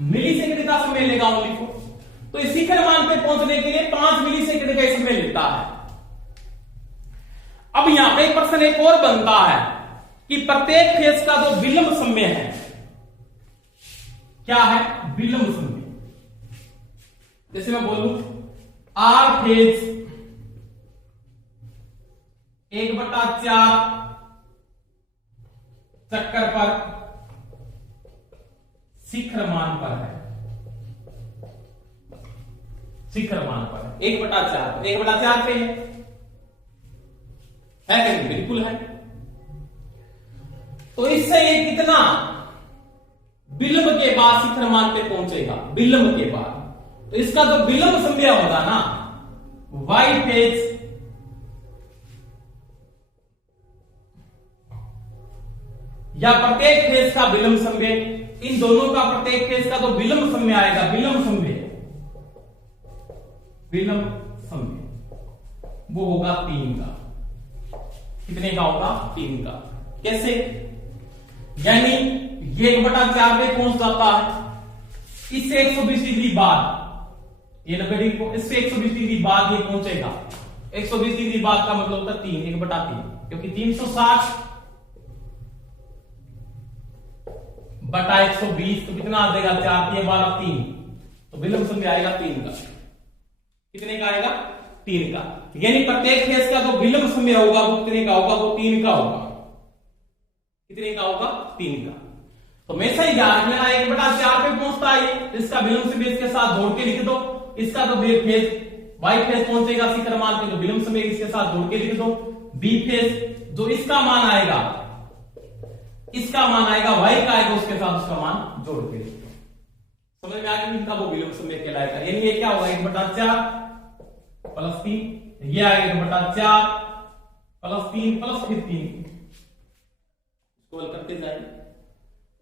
मिली सेकेंड का समय लेगा ओनली को। तो इस शिखर मान पे पहुंचने के लिए 5 मिली सेकेंड का समय लेता है। अब यहां पे प्रश्न एक और बनता है कि प्रत्येक फेज का जो विलंब समय है, क्या है, विलंब समय। जैसे मैं बोलूं आर फेज 1/4 चक्कर पर शिखर मान पर है, शिखर मान पर 1/4, 1/4 पे है कि बिल्कुल है। तो इससे ये कितना विलंब के बाद शिखर मान पे पहुंचेगा, विलंब के बाद। तो इसका जो विलंब समय होगा ना, वाई फेज या प्रत्येक फेज का विलंब समय, इन दोनों का प्रत्येक फेज का जो विलंब समय आएगा, विलंब समय, विलंब समय वो होगा 3 का। कितने का होगा, 3 का। कैसे, यानी ये 1/4 पे पहुंच जाता है, इससे 120 डिग्री बाद, ये 90 डिग्री को इससे 120 डिग्री बाद ये पहुंचेगा। 120 डिग्री बाद का मतलब होता है 3, 1/3, क्योंकि 360 बटा 120 तो कितना आ जाएगा, 4 3 12 3, तो विलंब समय आएगा 3 का। कितने का आएगा, 3 का। यानी प्रत्येक फेज का जो विलंब समय होगा वो कितने का होगा, वो 3 का होगा। कितने का होगा, 3 का। तो हमेशा ही ध्यान रखना, 1/4 पे पहुंचता है, इसका विलंब समय इसके साथ जोड़ के लिख दो। इसका तो फेज वाई फेज पहुंचेगा शिखर मान पे, तो विलंब समय इसके साथ जोड़ के लिख दो। बी फेज जो इसका मान आएगा, इसका मान आएगा, वाई का आएगा, उसके साथ उसका मान जोड़ के लिख दो। समझ में आ गया, इनका वो विलंब समय कहलाएगा। यानी ये क्या होगा, 1/4 प्लस 3, ये आएगा 1/4 प्लस 3 प्लस फिर 3 करते जाएंगे।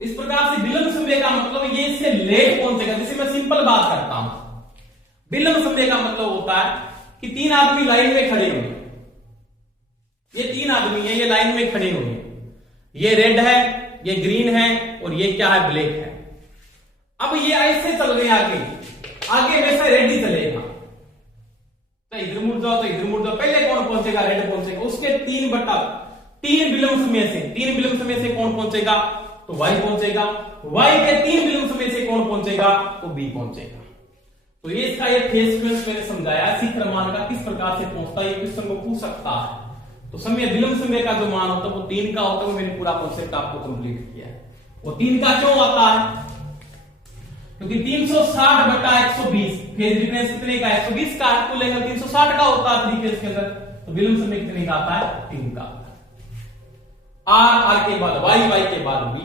इस प्रकार से विलंब समय का मतलब ये इससे लेट पहुंचेगा। जैसे मैं सिंपल बात करता हूं, विलंब समय का मतलब होता है कि 3 आदमी लाइन में खड़े हुए, ये 3 आदमी है, ये लाइन में खड़े हुए, ये रेड है, ये ग्रीन है, और ये क्या है, ब्लैक है। अब ये ऐसे चल रहे हैं, आगे वैसे रेड ही चलेगा, तो इधर मुड़ जाओ तो इधर मुड़ जाओ, पहले कौन पहुंचेगा, रेड पहुंचेगा। उसके 3 विलंब समय से, 3 विलंब समय से कौन पहुंचेगा, तो वाई पहुंचेगा। वाई के 3 विलंब समय से कौन पहुंचेगा, तो बी पहुंचेगा। तो ये इसका ये फेज सीक्वेंस मैंने समझाया, शिखर मान का किस प्रकार से पहुंचता है, ये क्वेश्चन को पूछ सकता है। तो समय विलंब समय का जो मान होता है वो 3 का होता है। वो मैंने पूरा कॉन्सेप्ट आपको कंप्लीट किया है। वो 3 का क्यों आता है, क्योंकि 360 बटा 120 फेज डिफरेंस कितने का, 120 का, कुल एंगल 360 का होता है 3 फेज के अंदर। तो विलंब समय कितने का आता है, 3 का। आर के बाद वाई, वाई के बाद बी।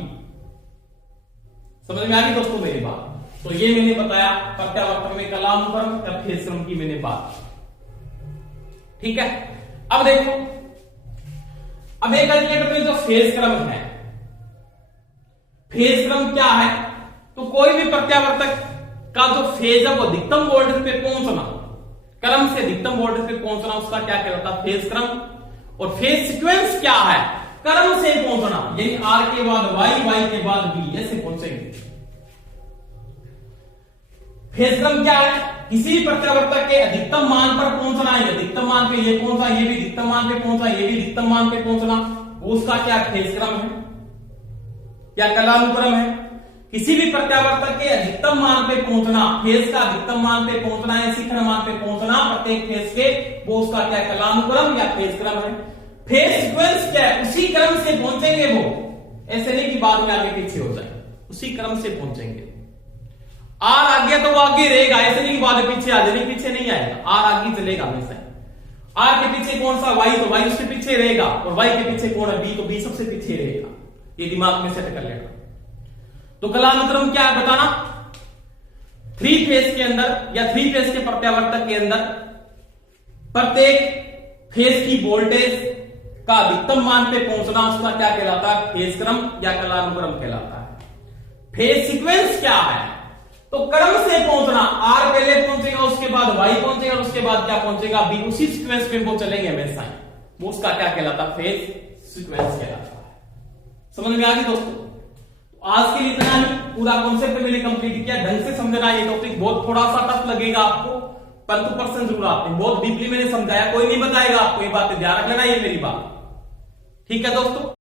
समझ में आ गई दोस्तों मेरी बात। तो ये मैंने बताया प्रत्यावर्तन में कलानुक्रम या फेज क्रम की मैंने बात, ठीक है। अब देखो, अब एक कैलकुलेटर में जो फेज क्रम है, फेज क्रम क्या है, तो कोई भी प्रत्यावर्तक का जो फेज है वो अधिकतम वोल्टेज पे पहुंचना, क्रम से अधिकतम वोल्टेज पे पहुंचना, उसका क्या कहलाता है, फेज क्रम। और फेज सीक्वेंस क्या है? क्रम से पहुंचना, यानी आर के बाद वाई, वाई के बाद बी, ऐसे पहुंचेंगे। फेज क्रम क्या है? किसी भी प्रत्यावर्तक के अधिकतम मान पर पहुंचना है। अधिकतम मान पे ये पहुंचा, ये भी अधिकतम मान पे पहुंचा, ये भी अधिकतम मान पे पहुंचना, उसका क्या फेज क्रम है, क्या कालानुक्रम है? किसी भी प्रत्यावर्तक के अधिकतम मान पे पहुंचना, फेज का अधिकतम मान पे पहुंचना है, शिखर मान पे पहुंचना प्रत्येक फेज के, वो उसका क्या कालानुक्रम या फेज क्रम है। फेज सीक्वेंस क्या है? उसी क्रम से पहुंचेंगे वो, ऐसे नहीं कि बाद में आगे पीछे हो जाए, उसी क्रम से पहुंचेंगे। आर आ गया तो वो आगे रहेगा, ऐसे नहीं कि बाद में पीछे आ जाए, पीछे नहीं आएगा, आर आगे चलेगा हमेशा। आर के पीछे कौन सा? वाई, तो वाई उसके पीछे रहेगा, और वाई के पीछे कौन है? बी, तो बी सबसे पीछे रहेगा। ये दिमाग में सेट कर लेना। तो कालानुक्रम क्या है बताना? 3 फेज के अंदर या 3 फेज के प्रत्यावर्तक के अंदर प्रत्येक फेज की वोल्टेज का अधिकतम मान पे पहुंचना, उसका क्या कहलाता है? फेज क्रम या कालानुक्रम कहलाता है। फेज सीक्वेंस क्या है? तो क्रम से पहुंचना, आर पहले पहुंचेगा, उसके बाद वाई पहुंचेगा, उसके बाद क्या पहुंचेगा? बी, उसी सीक्वेंस में वो चलेंगे हमेशा, वो उसका क्या कहलाता है? फेज सीक्वेंस कहलाता है। समझ में आ गई दोस्तों? आज के लिए इतना ही, पूरा कॉन्सेप्ट मैंने कंप्लीट किया। ढंग से समझना ये टॉपिक, बहुत थोड़ा सा टफ लगेगा आपको, परंतु पर्सन जरूर आते हैं। बहुत डीपली मैंने समझाया, कोई नहीं बताएगा आपको, ये बातें ध्यान रख लेना, ये मेरी बात, ठीक है दोस्तों।